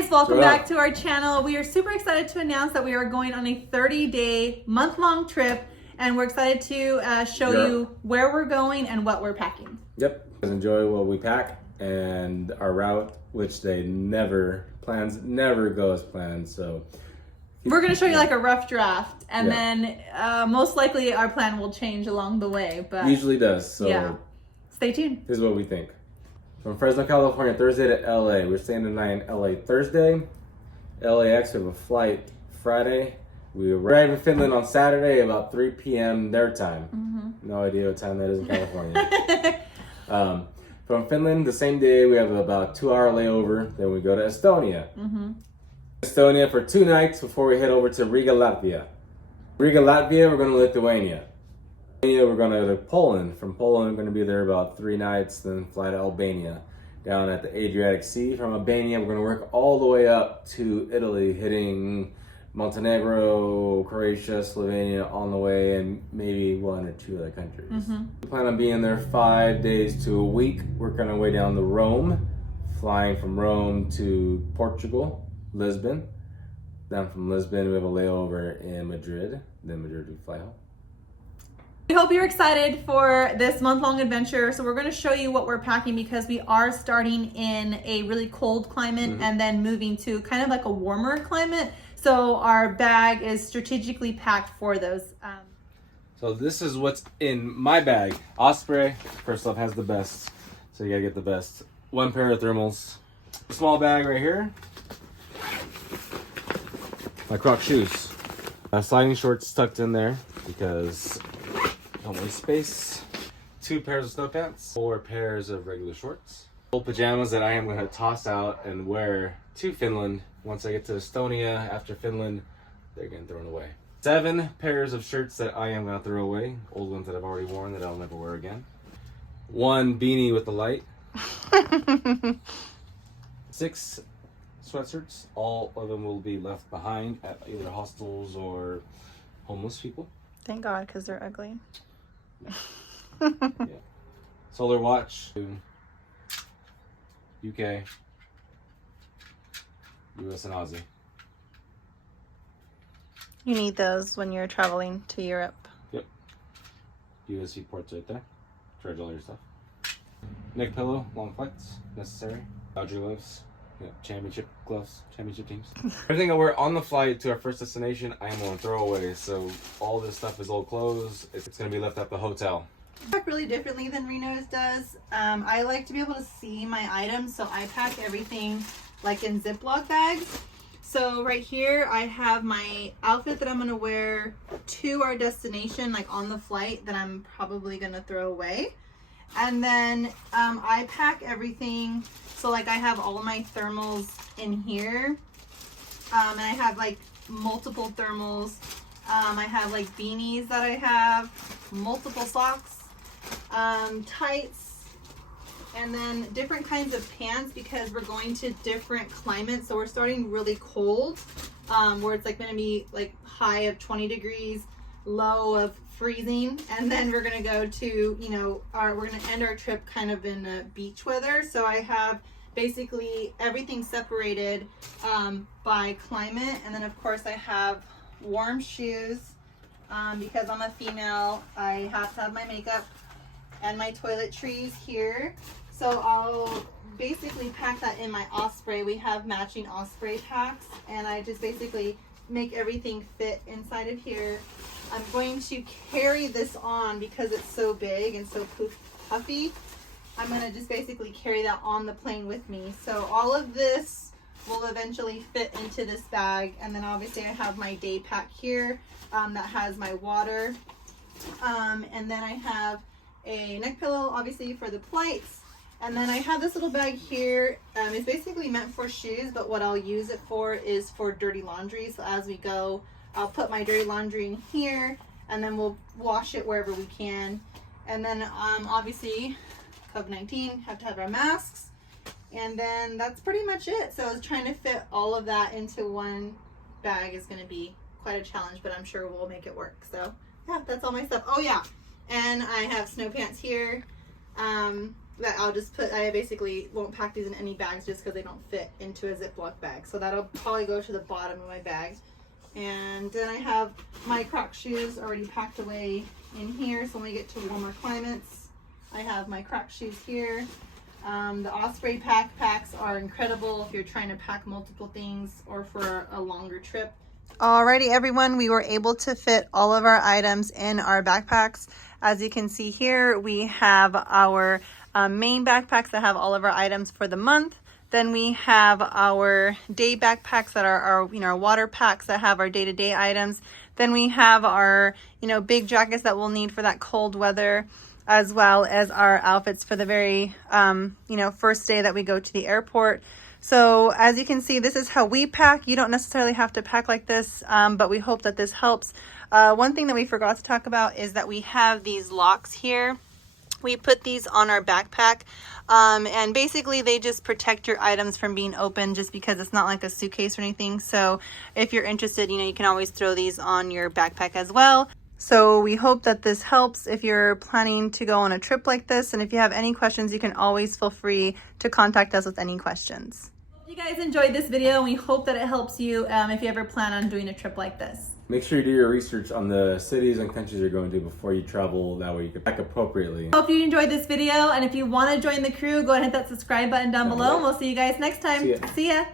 guys, welcome back to our channel. We are super excited to announce that we are going on a 30-day, month-long trip, and we're excited to show you where we're going and what we're packing. Yep, enjoy what we pack and our route, which never go as planned. So we're going to show you like a rough draft, and then most likely our plan will change along the way. But usually does. So yeah, stay tuned. This is what we think. From Fresno, California, Thursday to LA. We're staying the night in LA Thursday. LAX, we have a flight Friday. We arrive in Finland on Saturday about 3 p.m. their time. No idea what time that is in California. From Finland, the same day, we have about a 2-hour layover. Then we go to Estonia. Estonia for 2 nights before we head over to Riga, Latvia. Riga, Latvia, we're going to Lithuania. We're going to go to Poland. From Poland, we're going to be there about 3 nights, then fly to Albania. Down at the Adriatic Sea. From Albania, we're going to work all the way up to Italy, hitting Montenegro, Croatia, Slovenia on the way, and maybe 1 or 2 other countries. We plan on being there 5 days to a week, working our way down to Rome, flying from Rome to Portugal, Lisbon. Then from Lisbon, we have a layover in Madrid. Then Madrid, we fly home. We hope you're excited for this month-long adventure. So we're going to show you what we're packing because we are starting in a really cold climate and then moving to kind of like a warmer climate. So our bag is strategically packed for those. So this is what's in my bag. Osprey, first off, has the best. So you gotta get the best. 1 pair of thermals. Small bag right here. My Croc Shoes. Sliding shorts tucked in there because don't waste space. 2 pairs of snow pants. 4 pairs of regular shorts. Old pajamas that I am going to toss out and wear to Finland. Once I get to Estonia, after Finland, they're getting thrown away. 7 pairs of shirts that I am going to throw away. Old ones that I've already worn that I'll never wear again. 1 beanie with the light. 6 sweatshirts. All of them will be left behind at either hostels or homeless people. Thank God, because they're ugly. Yeah. Solar watch. UK. US and Aussie. You need those when you're traveling to Europe. Yep. USB ports right there. Charge all your stuff. Neck pillow, long flights, necessary. Dodger gloves. Yep. Championship gloves, championship teams. Everything I wear on the flight to our first destination, I am going to throw away. So all this stuff is old clothes. It's going to be left at the hotel. I pack really differently than Reno's does. I like to be able to see my items, so I pack everything like in Ziploc bags. So right here I have my outfit that I'm going to wear to our destination, like on the flight, that I'm probably going to throw away. And then I pack everything, so like I have all of my thermals in here, and I have like multiple thermals. I have like beanies that I have, multiple socks, tights, and then different kinds of pants because we're going to different climates. So we're starting really cold, where it's like going to be like high of 20 degrees, low of freezing, and then we're going to go to, you know, we're going to end our trip kind of in beach weather. So I have basically everything separated by climate, and then of course I have warm shoes because I'm a female. I have to have my makeup and my toiletries here, so I'll basically pack that in my Osprey. We have matching Osprey packs, and I just basically make everything fit inside of here. I'm going to carry this on because it's so big and so puffy. I'm going to just basically carry that on the plane with me. So all of this will eventually fit into this bag. And then obviously I have my day pack here that has my water. And then I have a neck pillow, obviously, for the flights. And then I have this little bag here. It's basically meant for shoes, but what I'll use it for is for dirty laundry. So as we go, I'll put my dirty laundry in here, and then we'll wash it wherever we can. And then obviously COVID-19, have to have our masks. And then that's pretty much it. So trying to fit all of that into one bag is going to be quite a challenge, but I'm sure we'll make it work. So yeah, that's all my stuff. Oh yeah, and I have snow pants here. that I'll just put, I basically won't pack these in any bags just because they don't fit into a Ziploc bag. So that'll probably go to the bottom of my bag. And then I have my Croc shoes already packed away in here. So when we get to warmer climates, I have my Croc shoes here. The Osprey packs are incredible if you're trying to pack multiple things or for a longer trip. Alrighty, everyone, we were able to fit all of our items in our backpacks. As you can see here, we have our main backpacks that have all of our items for the month. Then we have our day backpacks that are our water packs that have our day-to-day items. Then we have our big jackets that we'll need for that cold weather, as well as our outfits for the very first day that we go to the airport. So as you can see, this is how we pack. You don't necessarily have to pack like this, but we hope that this helps. One thing that we forgot to talk about is that we have these locks here. We put these on our backpack, and basically they just protect your items from being opened, just because it's not like a suitcase or anything. So if you're interested, you can always throw these on your backpack as well. So we hope that this helps if you're planning to go on a trip like this. And if you have any questions, you can always feel free to contact us with any questions. Hope you guys enjoyed this video, and we hope that it helps you if you ever plan on doing a trip like this. Make sure you do your research on the cities and countries you're going to before you travel. That way you can pack appropriately. Hope you enjoyed this video, and if you want to join the crew, go ahead and hit that subscribe button down below, and we'll see you guys next time. See ya. See ya.